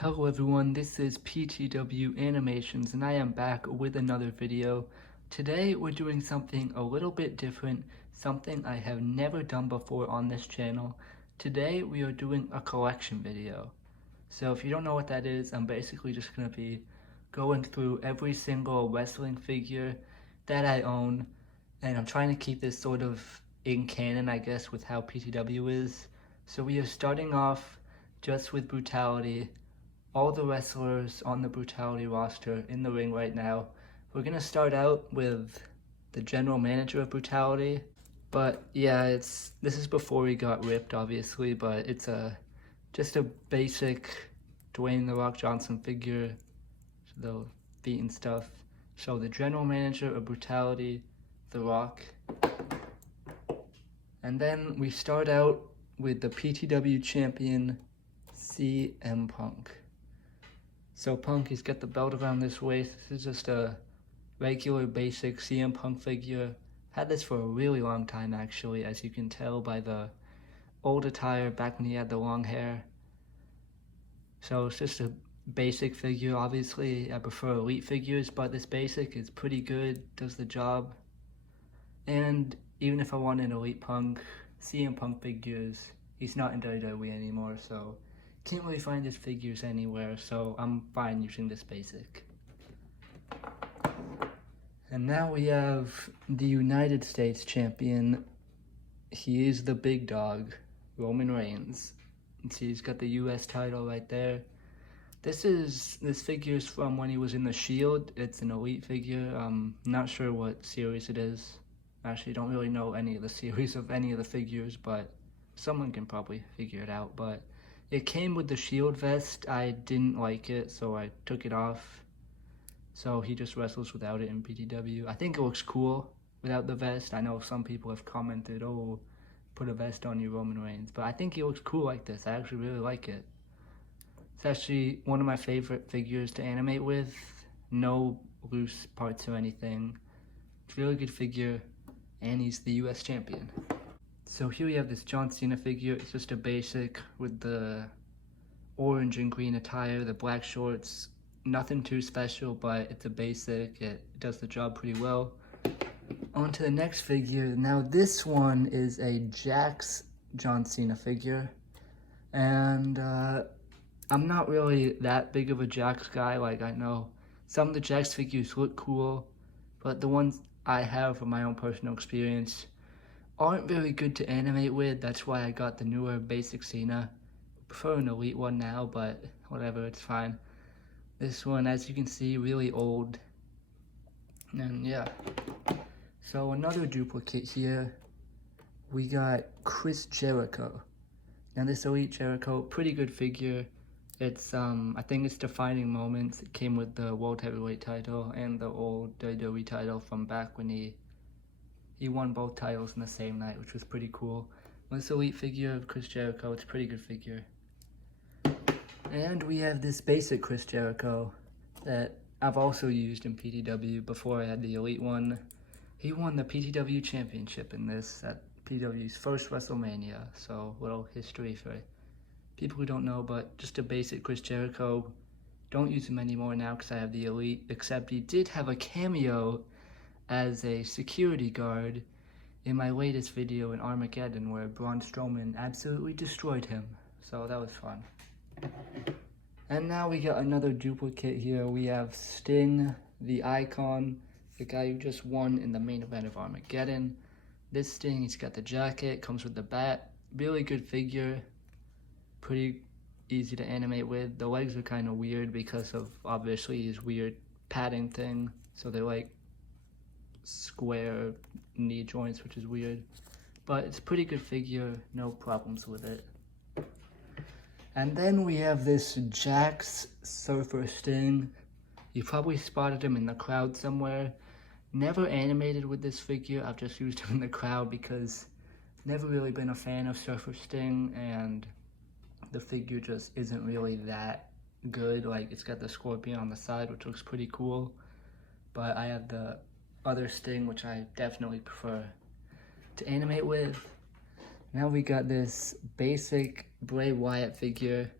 Hello everyone, this is PTW Animations and I am back with another video. Today we're doing something a little bit different, something I have never done before on this channel. Today we are doing a collection video. So if you don't know what that is, I'm basically just going to be going through every single wrestling figure that I own, and I'm trying to keep this sort of in canon, I guess, with how PTW is. So we are starting off just with Brutality. All the wrestlers on the Brutality roster in the ring right now. We're gonna start out with the general manager of Brutality, but yeah, this is before he got ripped, obviously, but it's just a basic Dwayne "The Rock" Johnson figure, the feet and stuff. So the general manager of Brutality, The Rock, and then we start out with the PTW champion, CM Punk. So Punk, he's got the belt around his waist. This is just a regular basic CM Punk figure. Had this for a really long time actually, as you can tell by the old attire back when he had the long hair. So it's just a basic figure. Obviously I prefer elite figures, but this basic is pretty good, does the job. And even if I want an elite Punk, CM Punk figures, he's not in WWE anymore, so can't really find his figures anywhere, so I'm fine using this basic. And now we have the United States champion. He is the big dog, Roman Reigns. And see, he's got the US title right there. This figure is from when he was in the Shield. It's an elite figure. I'm not sure what series it is. Actually, don't really know any of the series of any of the figures, but someone can probably figure it out. But it came with the Shield vest. I didn't like it, so I took it off. So he just wrestles without it in PTW. I think it looks cool without the vest. I know some people have commented, oh, put a vest on you, Roman Reigns. But I think he looks cool like this. I actually really like it. It's actually one of my favorite figures to animate with. No loose parts or anything. It's a really good figure, and he's the US champion. So here we have this John Cena figure. It's just a basic with the orange and green attire, the black shorts. Nothing too special, but it's a basic. It does the job pretty well. On to the next figure. Now this one is a Jax John Cena figure. And I'm not really that big of a Jax guy. Like, I know some of the Jax figures look cool, but the ones I have from my own personal experience aren't very good to animate with. That's why I got the newer basic Cena. Prefer an elite one now, but whatever, it's fine. This one, as you can see, really old. And yeah. So another duplicate here. We got Chris Jericho. Now this elite Jericho, pretty good figure. It's I think it's Defining Moments. It came with the World Heavyweight title and the old WWE title from back when he won both titles in the same night, which was pretty cool. This elite figure of Chris Jericho, it's a pretty good figure. And we have this basic Chris Jericho that I've also used in PTW before I had the elite one. He won the PTW championship in this at PTW's first WrestleMania, so little history for people who don't know, but just a basic Chris Jericho. Don't use him anymore now because I have the elite, except he did have a cameo as a security guard in my latest video in Armageddon where Braun Strowman absolutely destroyed him. So that was fun. And now we got another duplicate here. We have Sting, the Icon, the guy who just won in the main event of Armageddon. This Sting, he's got the jacket, comes with the bat. Really good figure. Pretty easy to animate with. The legs are kind of weird because of obviously his weird padding thing. So they're like square knee joints, which is weird, but it's a pretty good figure, no problems with it. And then we have this Jax Surfer Sting. You probably spotted him in the crowd somewhere. Never animated with this figure. I've just used him in the crowd because never really been a fan of Surfer Sting, and the figure just isn't really that good. Like, it's got the scorpion on the side, which looks pretty cool, but I have the other Sting, which I definitely prefer to animate with. Now we got this basic Bray Wyatt figure.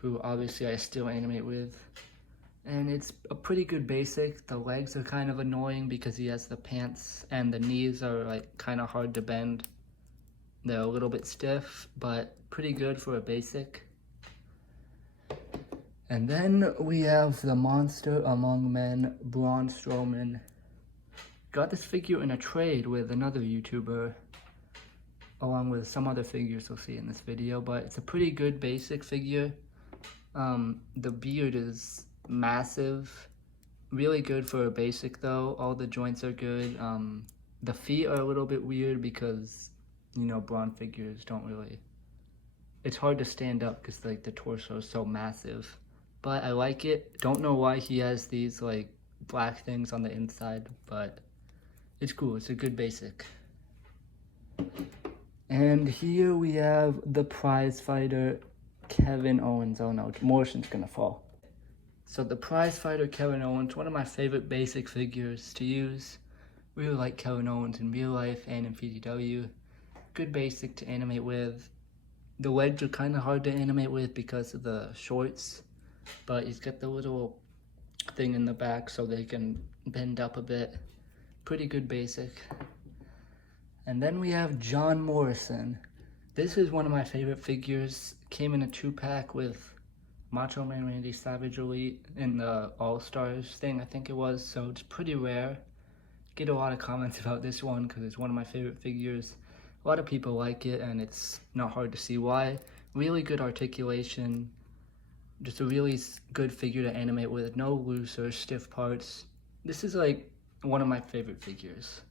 who obviously I still animate with. And it's a pretty good basic. The legs are kind of annoying because he has the pants, and the knees are like kind of hard to bend. They're a little bit stiff, but pretty good for a basic. And then we have the monster among men, Braun Strowman. Got this figure in a trade with another YouTuber, along with some other figures you'll see in this video, but it's a pretty good basic figure. The beard is massive, really good for a basic though. All the joints are good. The feet are a little bit weird because, you know, Braun figures don't really, it's hard to stand up because like the torso is so massive. But I like it. Don't know why he has these like black things on the inside, but it's cool. It's a good basic. And here we have the prize fighter, Kevin Owens. Oh no, Morrison's gonna fall. So the prize fighter, Kevin Owens, one of my favorite basic figures to use. Really like Kevin Owens in real life and in PTW. Good basic to animate with. The legs are kind of hard to animate with because of the shorts, but he's got the little thing in the back so they can bend up a bit. Pretty good basic. And then we have John Morrison. This is one of my favorite figures. Came in a 2-pack with Macho Man Randy Savage Elite in the All-Stars thing, I think it was, so it's pretty rare. Get a lot of comments about this one because it's one of my favorite figures. A lot of people like it, and it's not hard to see why. Really good articulation. Just a really good figure to animate with. No loose or stiff parts. This is like one of my favorite figures.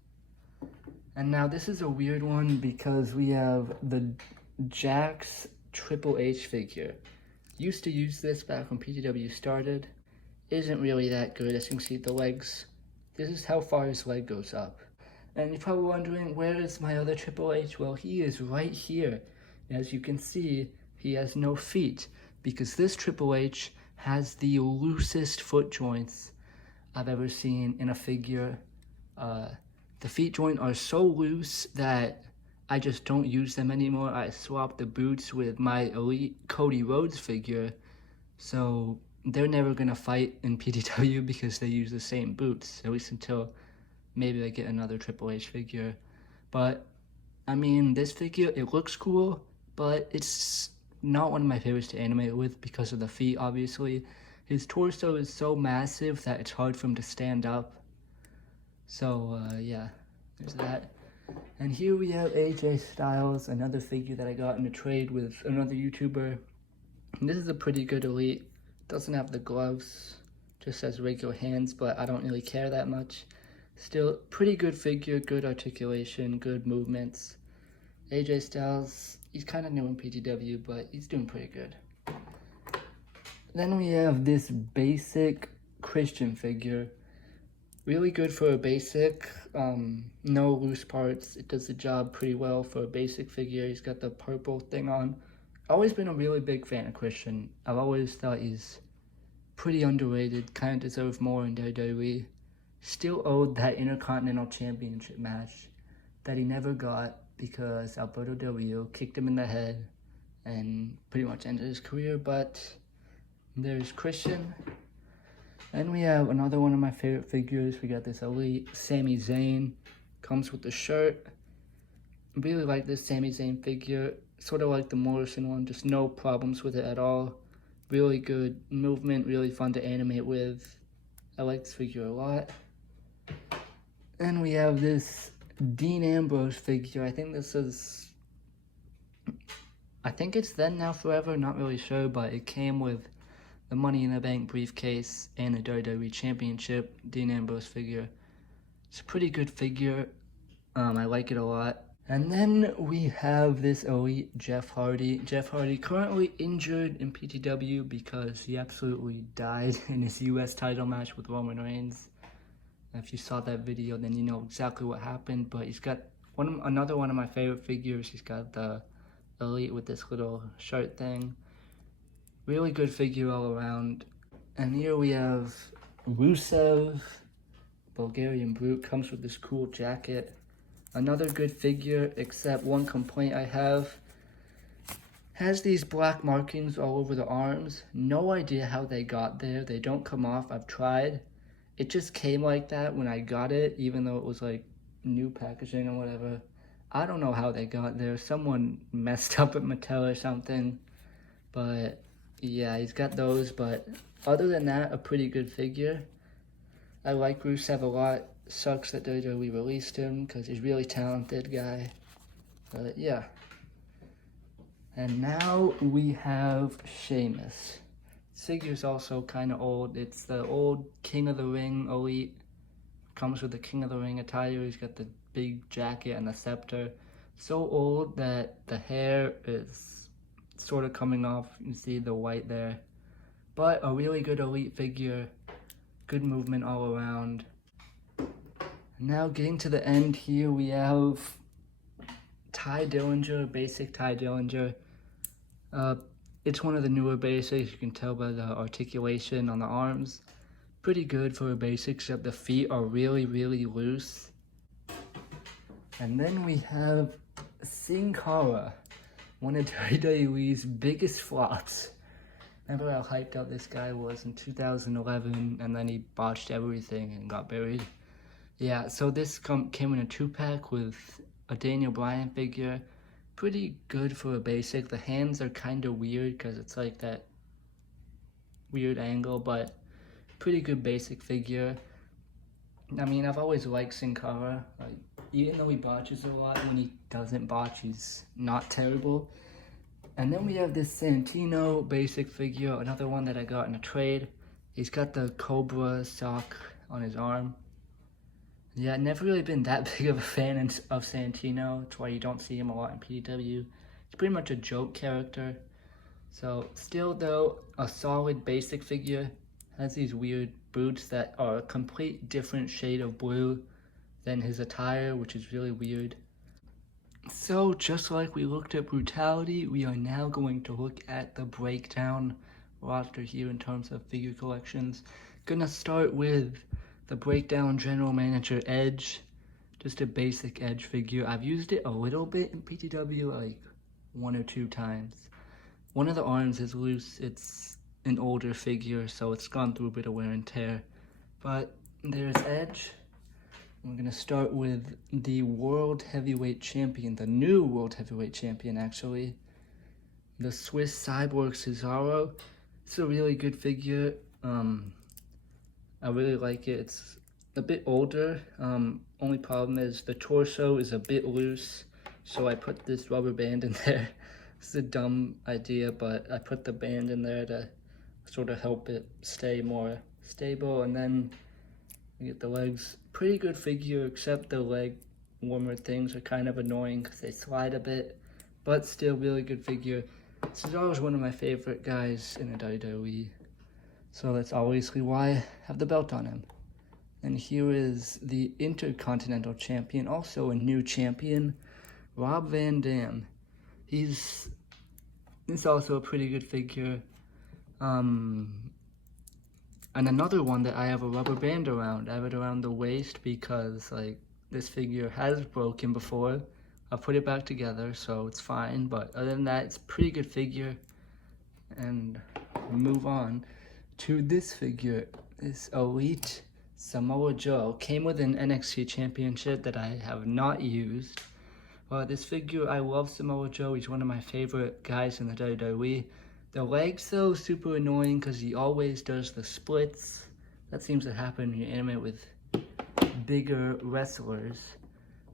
And now this is a weird one because we have the Jax Triple H figure. Used to use this back when PTW started. Isn't really that good. As you can see, the legs. This is how far his leg goes up. And you're probably wondering, where is my other Triple H? Well, he is right here. As you can see, he has no feet because this Triple H has the loosest foot joints I've ever seen in a figure. The feet joints are so loose that I just don't use them anymore. I swapped the boots with my elite Cody Rhodes figure, so they're never gonna fight in PTW because they use the same boots, at least until maybe I get another Triple H figure. But I mean, this figure, it looks cool, but it's not one of my favorites to animate with because of the feet, obviously. His torso is so massive that it's hard for him to stand up. So yeah, there's that. And here we have AJ Styles, another figure that I got in a trade with another YouTuber. And this is a pretty good elite. Doesn't have the gloves, just has regular hands, but I don't really care that much. Still, pretty good figure, good articulation, good movements. AJ Styles, he's kind of new in PTW, but he's doing pretty good. Then we have this basic Christian figure. Really good for a basic, no loose parts. It does the job pretty well for a basic figure. He's got the purple thing on. Always been a really big fan of Christian. I've always thought he's pretty underrated, kind of deserves more in WWE. Still owed that Intercontinental Championship match that he never got because Alberto Del Rio kicked him in the head and pretty much ended his career, but there's Christian. Then we have another one of my favorite figures. We got this elite Sami Zayn. Comes with the shirt. Really like this Sami Zayn figure. Sort of like the Morrison one. Just no problems with it at all. Really good movement. Really fun to animate with. I like this figure a lot. Then we have this Dean Ambrose figure. I think it's Then Now Forever. Not really sure, but it came with the Money in the Bank briefcase and a WWE Championship Dean Ambrose figure. It's a pretty good figure. I like it a lot. And then we have this elite Jeff Hardy. Jeff Hardy currently injured in PTW because he absolutely died in his US title match with Roman Reigns. If you saw that video, then you know exactly what happened. But he's got another one of my favorite figures. He's got the elite with this little shirt thing. Really good figure all around. And here we have Rusev, Bulgarian Brute, comes with this cool jacket. Another good figure, except one complaint I have. Has these black markings all over the arms. No idea how they got there. They don't come off. I've tried. It just came like that when I got it, even though it was like new packaging or whatever. I don't know how they got there. Someone messed up at Mattel or something. But yeah, he's got those. But other than that, a pretty good figure. I like Rusev a lot. Sucks that WWE released him because he's a really talented guy. But yeah. And now we have Sheamus. This figure's also kind of old. It's the old King of the Ring Elite. Comes with the King of the Ring attire. He's got the big jacket and the scepter. So old that the hair is sort of coming off. You can see the white there. But a really good Elite figure. Good movement all around. Now getting to the end here, we have Dillinger, basic Dillinger. It's one of the newer basics. You can tell by the articulation on the arms. Pretty good for a basic, except the feet are really, really loose. And then we have Cara, one of WWE's biggest flops. Remember how hyped up this guy was in 2011, and then he botched everything and got buried? Yeah, so this came in a 2-pack with a Daniel Bryan figure. Pretty good for a basic. The hands are kind of weird because it's like that weird angle, but pretty good basic figure. I mean, I've always liked Sin Cara. Like, even though he botches a lot, when he doesn't botch, he's not terrible. And then we have this Santino basic figure, another one that I got in a trade. He's got the Cobra sock on his arm. Yeah, never really been that big of a fan of Santino. That's why you don't see him a lot in PW. He's pretty much a joke character. So, still though, a solid basic figure. Has these weird boots that are a complete different shade of blue than his attire, which is really weird. So, just like we looked at Brutality, we are now going to look at the breakdown roster here in terms of figure collections. Gonna start with the breakdown General Manager Edge. Just a basic Edge figure. I've used it a little bit in PTW, like 1 or 2 times. One of the arms is loose. It's an older figure, so it's gone through a bit of wear and tear. But there's Edge. We're going to start with the World Heavyweight Champion, the new World Heavyweight Champion, actually. The Swiss Cyborg Cesaro. It's a really good figure. I really like it. It's a bit older. Only problem is the torso is a bit loose, so I put this rubber band in there. It's a dumb idea, but I put the band in there to sort of help it stay more stable. And then you get the legs. Pretty good figure, except the leg warmer things are kind of annoying because they slide a bit, but still really good figure. Cesaro's one of my favorite guys in the WWE, so that's obviously why I have the belt on him. And here is the Intercontinental Champion, also a new champion, Rob Van Dam. He's also a pretty good figure. And another one that I have a rubber band around. I have it around the waist because, like, this figure has broken before. I'll put it back together, so it's fine. But other than that, it's a pretty good figure. And move on to this figure. This Elite Samoa Joe came with an NXT Championship that I have not used. But this figure, I love Samoa Joe. He's one of my favorite guys in the WWE. The legs, though, super annoying because he always does the splits. That seems to happen when you animate with bigger wrestlers.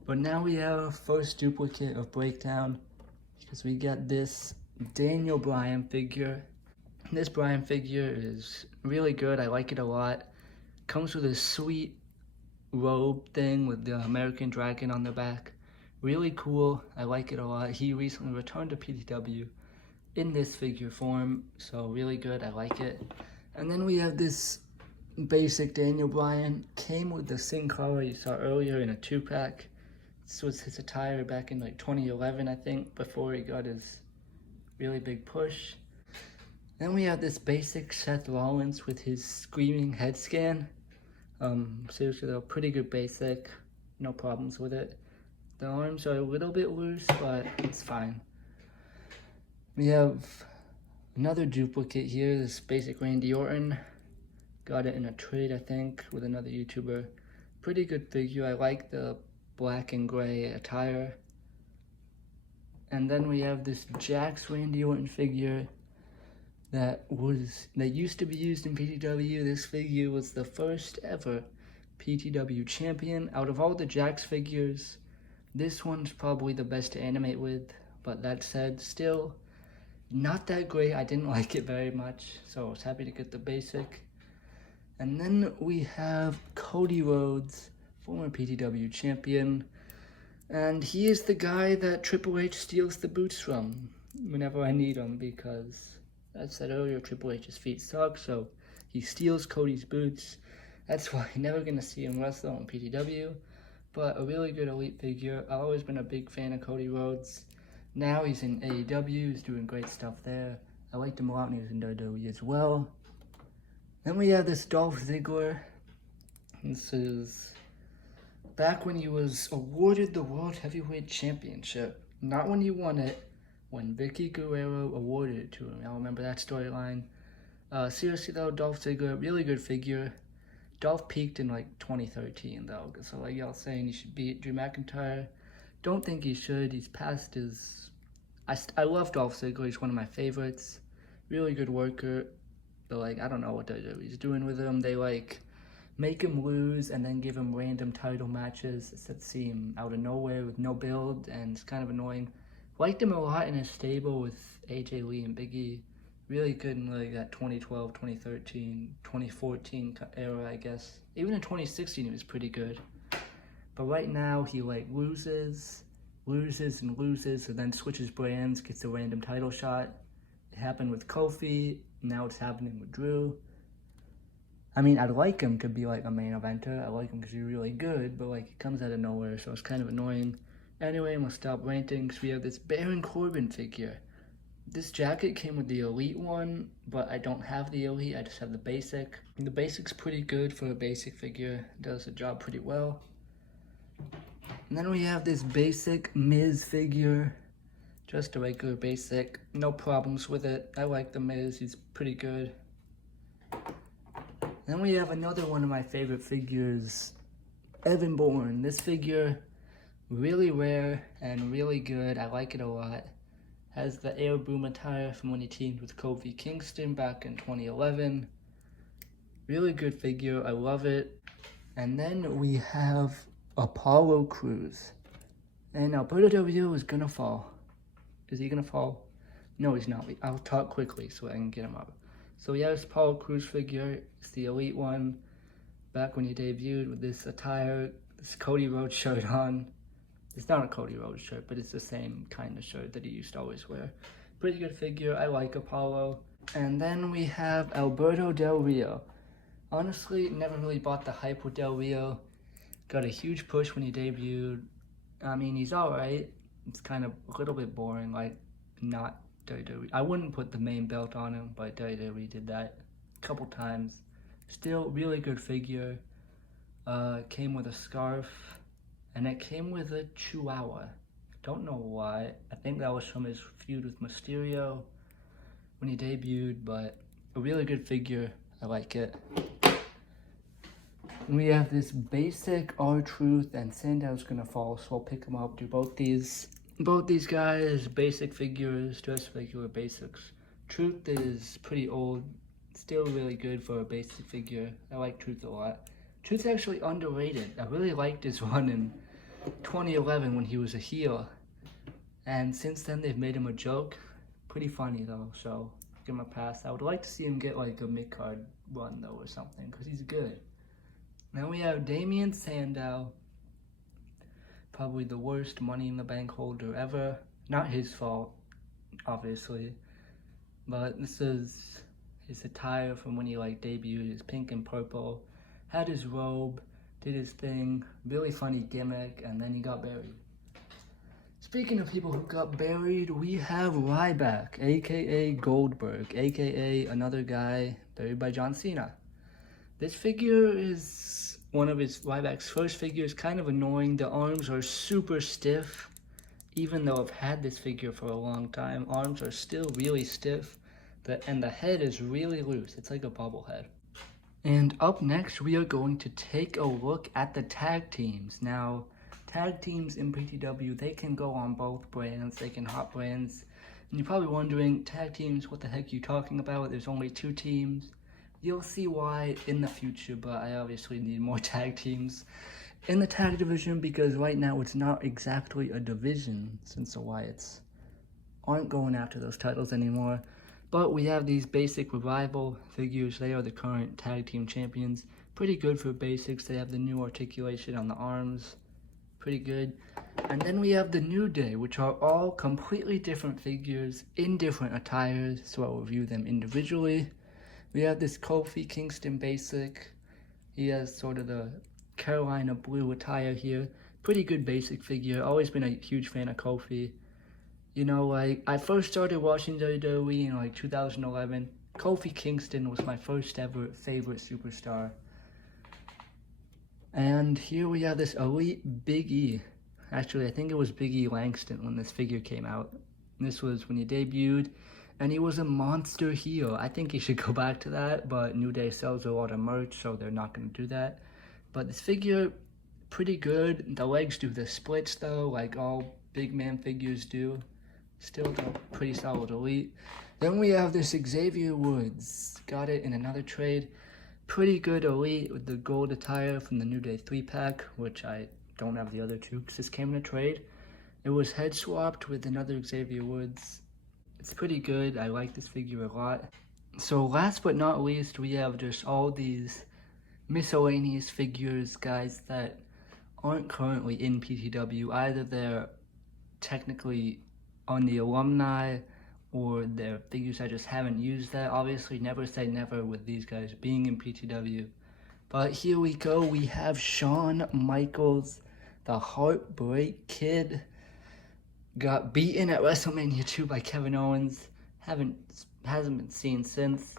But now we have our first duplicate of Breakdown because we got this Daniel Bryan figure. This Bryan figure is really good. I like it a lot. Comes with a sweet robe thing with the American Dragon on the back. Really cool. I like it a lot. He recently returned to PTW in this figure form, so really good. I like it. And then we have this basic Daniel Bryan. Came with the Sin Cara you saw earlier in a 2-pack. This was his attire back in like 2011, I think, before he got his really big push. Then we have this basic Seth Rollins with his screaming head scan. Seriously though, pretty good basic. No problems with it. The arms are a little bit loose, but it's fine. We have another duplicate here, this basic Randy Orton. Got it in a trade, I think, with another YouTuber. Pretty good figure. I like the black and gray attire. And then we have this Jax Randy Orton figure that used to be used in PTW. This figure was the first ever PTW champion. Out of all the Jax figures, this one's probably the best to animate with. But that said, still not that great. I didn't like it very much, so I was happy to get the basic. And then we have Cody Rhodes, former PTW champion. And he is the guy that Triple H steals the boots from whenever I need him, because, as I said earlier, Triple H's feet suck, so he steals Cody's boots. That's why you're never going to see him wrestle on PTW, but a really good elite figure. I've always been a big fan of Cody Rhodes. Now he's in AEW, he's doing great stuff there. I liked him a lot when he was in WWE as well. Then we have this Dolph Ziggler. This is back when he was awarded the World Heavyweight Championship. Not when he won it, when Vicky Guerrero awarded it to him. I remember that storyline. Seriously though, Dolph Ziggler, really good figure. Dolph peaked in like 2013 though, so like y'all saying he should beat Drew McIntyre. Don't think he should. He's past his... I love Dolph Ziggler. He's one of my favorites. Really good worker. But like, I don't know what WWE's doing with him. They like make him lose and then give him random title matches that seem out of nowhere with no build, and it's kind of annoying. Liked him a lot in his stable with AJ Lee and Big E. Really good in like that 2012, 2013, 2014 era, I guess. Even in 2016 he was pretty good. But right now he like loses, and then switches brands, gets a random title shot. It happened with Kofi, now it's happening with Drew. I mean, I'd like him to be like a main eventer. I like him because he's really good, but like he comes out of nowhere, so it's kind of annoying. Anyway, I'm gonna stop ranting because we have this Baron Corbin figure. This jacket came with the Elite one, but I don't have the Elite, I just have the basic. And the basic's pretty good for a basic figure. It does the job pretty well. And then we have this basic Miz figure. Just a regular basic. No problems with it. I like the Miz, he's pretty good. Then we have another one of my favorite figures, Evan Bourne. This figure, really rare and really good. I like it a lot. Has the Air Boom attire from when he teamed with Kofi Kingston back in 2011. Really good figure, I love it. And then we have Apollo Crews. And Alberto Del Rio is gonna fall. Is he gonna fall? No, he's not. I'll talk quickly so I can get him up. So yeah, this Apollo Crews figure, it's the Elite one. Back when he debuted with this attire, this Cody Rhodes shirt on. It's not a Cody Rhodes shirt, but it's the same kind of shirt that he used to always wear. Pretty good figure, I like Apollo. And then we have Alberto Del Rio. Honestly, never really bought the hype with Del Rio. Got a huge push when he debuted. I mean, he's alright. It's kind of a little bit boring, like not WWE. I wouldn't put the main belt on him, but WWE did that a couple times. Still, really good figure. Came with a scarf, and it came with a chihuahua. Don't know why. I think that was from his feud with Mysterio when he debuted, but a really good figure. I like it. And we have this basic R-Truth, and Sandow's gonna fall, so I'll pick him up, do both these. Both these guys, basic figures, just regular basics. Truth is pretty old, still really good for a basic figure. I like Truth a lot. Truth's actually underrated. I really liked his run in 2011 when he was a heel. And since then they've made him a joke. Pretty funny though, so give him a pass. I would like to see him get like a mid-card run though or something, because he's good. Now we have Damien Sandow. Probably the worst Money in the Bank holder ever. Not his fault, obviously. But this is his attire from when he like debuted. His pink and purple. Had his robe, did his thing. Really funny gimmick, and then he got buried. Speaking of people who got buried, we have Ryback, aka Goldberg, aka another guy buried by John Cena. This figure is one of Ryback's first figures, kind of annoying. The arms are super stiff. even though I've had this figure for a long time, arms are still really stiff, and the head is really loose. It's like a bobblehead. And up next, we are going to take a look at the tag teams. Now, tag teams in PTW, they can go on both brands, they can hop brands. And you're probably wondering, tag teams, what the heck are you talking about? There's only 2 teams. You'll see why in the future, but I obviously need more tag teams in the tag division, because right now it's not exactly a division since the Wyatts aren't going after those titles anymore. But we have these basic revival figures. They are the current tag team champions. Pretty good for basics. They have the new articulation on the arms. Pretty good. And then we have the New Day, which are all completely different figures in different attires, so I'll review them individually. We have this Kofi Kingston basic. He has sort of the Carolina blue attire here. Pretty good basic figure. Always been a huge fan of Kofi. You know, like, I first started watching WWE in like 2011. Kofi Kingston was my first ever favorite superstar. And here we have this Elite Big E. Actually, I think it was Big E Langston when this figure came out. This was when he debuted, and he was a monster heel. I think he should go back to that, but New Day sells a lot of merch, so they're not going to do that. But this figure, pretty good. The legs do the splits though, like all big man figures do. Still a pretty solid Elite. Then we have this Xavier Woods. Got it in another trade. Pretty good Elite with the gold attire from the New Day 3-pack, which I don't have the other 2 because this came in a trade. It was head swapped with another Xavier Woods. It's pretty good. I like this figure a lot. So last but not least, we have just all these miscellaneous figures, guys, that aren't currently in PTW. Either they're technically on the alumni, or they're figures I just haven't used that. Obviously, never say never with these guys being in PTW. But here we go. We have Shawn Michaels, the Heartbreak Kid. Got beaten at WrestleMania 2 by Kevin Owens. Hasn't been seen since.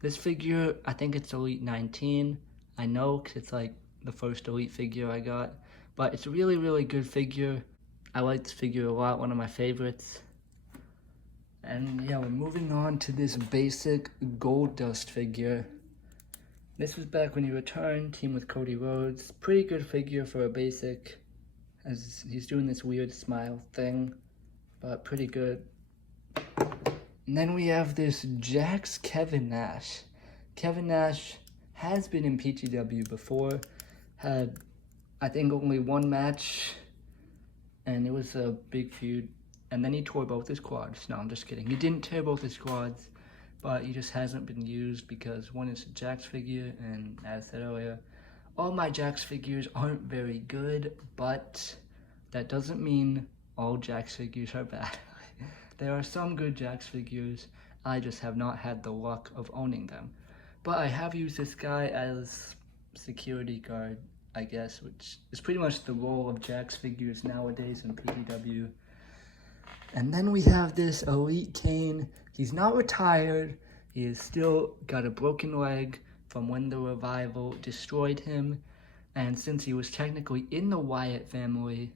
This figure, I think it's Elite 19. I know, because it's like the first Elite figure I got. But it's a really, really good figure. I like this figure a lot, one of my favorites. And yeah, we're moving on to this basic Goldust figure. This was back when he returned, team with Cody Rhodes. Pretty good figure for a basic, as he's doing this weird smile thing, but pretty good. And then we have this Jax Kevin Nash. Kevin Nash has been in PTW before, had I think only 1 match, and it was a big feud, and then he tore both his quads. No, I'm just kidding. He didn't tear both his quads, but he just hasn't been used because one is a Jax figure, and as I said earlier, all my Jax figures aren't very good, but that doesn't mean all Jax figures are bad. There are some good Jax figures, I just have not had the luck of owning them. But I have used this guy as security guard, I guess, which is pretty much the role of Jax figures nowadays in PTW. And then we have this Elite Kane. He's not retired. He has still got a broken leg from when the Revival destroyed him. And since he was technically in the Wyatt family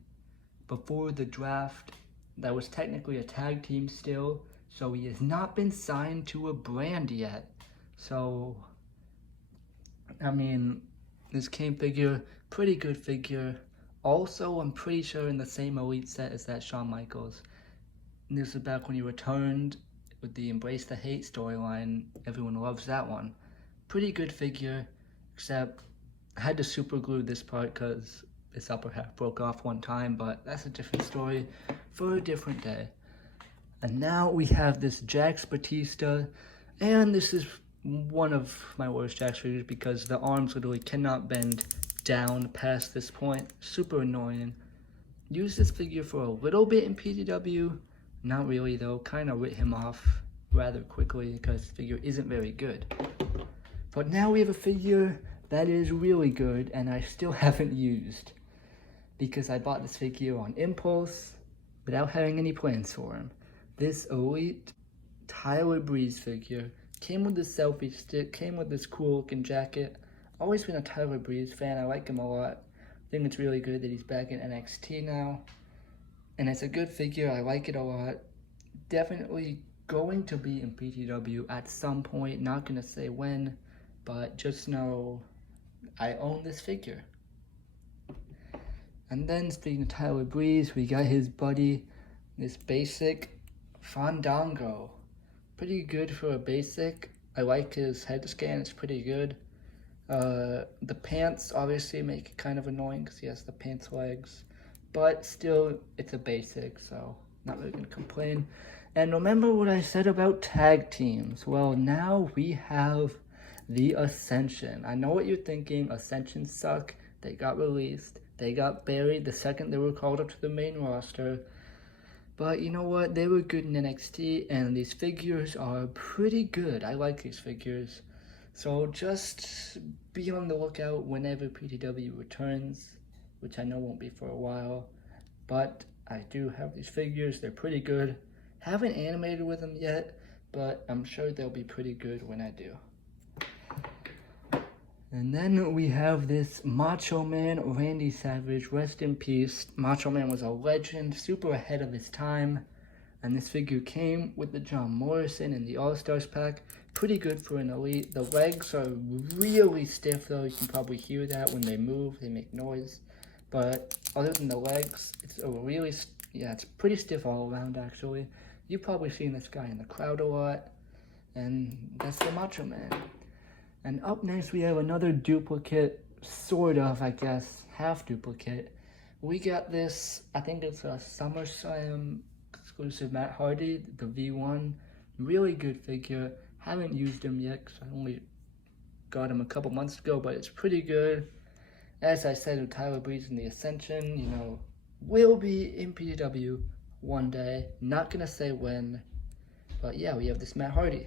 before the draft, that was technically a tag team still. So he has not been signed to a brand yet. So, I mean, this Kane figure, pretty good figure. Also, I'm pretty sure in the same Elite set as that Shawn Michaels. And this is back when he returned with the Embrace the Hate storyline. Everyone loves that one. Pretty good figure, except I had to super glue this part because its upper half broke off one time, but that's a different story for a different day. And now we have this Jax Batista, and this is one of my worst Jax figures because the arms literally cannot bend down past this point. Super annoying. Used this figure for a little bit in PTW. Not really though, kind of writ him off rather quickly because the figure isn't very good. But now we have a figure that is really good and I still haven't used because I bought this figure on impulse without having any plans for him. This Elite Tyler Breeze figure came with this selfie stick, came with this cool looking jacket. Always been a Tyler Breeze fan, I like him a lot. I think it's really good that he's back in NXT now. And it's a good figure. I like it a lot. Definitely going to be in PTW at some point. Not going to say when, but just know I own this figure. And then speaking of Tyler Breeze, we got his buddy, this basic Fandango. Pretty good for a basic. I like his head scan, it's pretty good. The pants obviously make it kind of annoying because he has the pants legs. But still, it's a basic, so not really going to complain. And remember what I said about tag teams. Well, now we have the Ascension. I know what you're thinking. Ascension suck. They got released. They got buried the second they were called up to the main roster. But you know what? They were good in NXT, and these figures are pretty good. I like these figures. So just be on the lookout whenever PTW returns, which I know won't be for a while. But I do have these figures. They're pretty good. Haven't animated with them yet, but I'm sure they'll be pretty good when I do. And then we have this Macho Man, Randy Savage, rest in peace. Macho Man was a legend, super ahead of his time. And this figure came with the John Morrison and the All-Stars pack. Pretty good for an elite. The legs are really stiff though. You can probably hear that when they move, they make noise. But other than the legs, it's a really, it's pretty stiff all around actually. You've probably seen this guy in the crowd a lot. And that's the Macho Man. And up next, we have another duplicate, sort of, I guess, half duplicate. We got this, I think it's a SummerSlam exclusive Matt Hardy, the V1. Really good figure. Haven't used him yet, because I only got him a couple months ago, but it's pretty good. As I said with Tyler Breeze in the Ascension, you know, will be in PW one day. Not going to say when, but yeah, we have this Matt Hardy.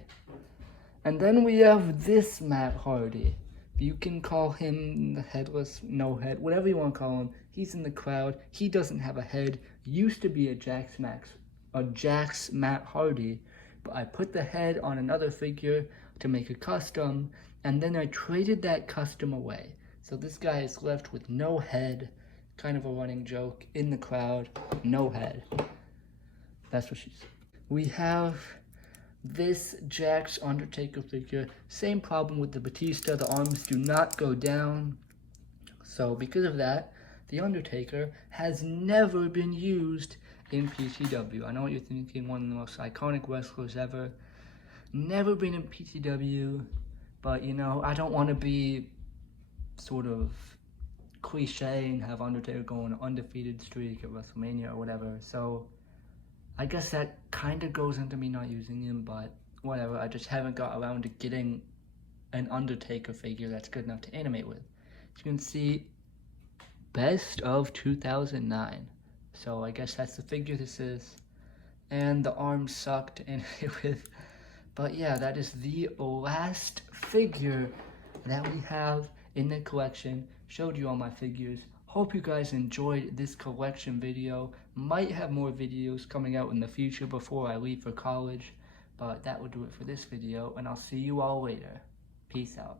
And then we have this Matt Hardy. You can call him the headless, no head, whatever you want to call him. He's in the crowd. He doesn't have a head. Used to be a Jax Matt Hardy, but I put the head on another figure to make a custom, and then I traded that custom away. So this guy is left with no head. Kind of a running joke in the crowd. No head. That's what she said. We have this Jax Undertaker figure. Same problem with the Batista. The arms do not go down. So because of that, the Undertaker has never been used in PTW. I know what you're thinking, one of the most iconic wrestlers ever. Never been in PTW, but you know, I don't want to be sort of cliche and have Undertaker go on an undefeated streak at WrestleMania or whatever. So I guess that kind of goes into me not using him, but whatever. I just haven't got around to getting an Undertaker figure that's good enough to animate with. As you can see, best of 2009. So I guess that's the figure this is. And the arms sucked to animate with. But yeah, that is the last figure that we have in the collection. Showed you all my figures. Hope you guys enjoyed this collection video. Might have more videos coming out in the future before I leave for college. But that will do it for this video, and I'll see you all later. Peace out.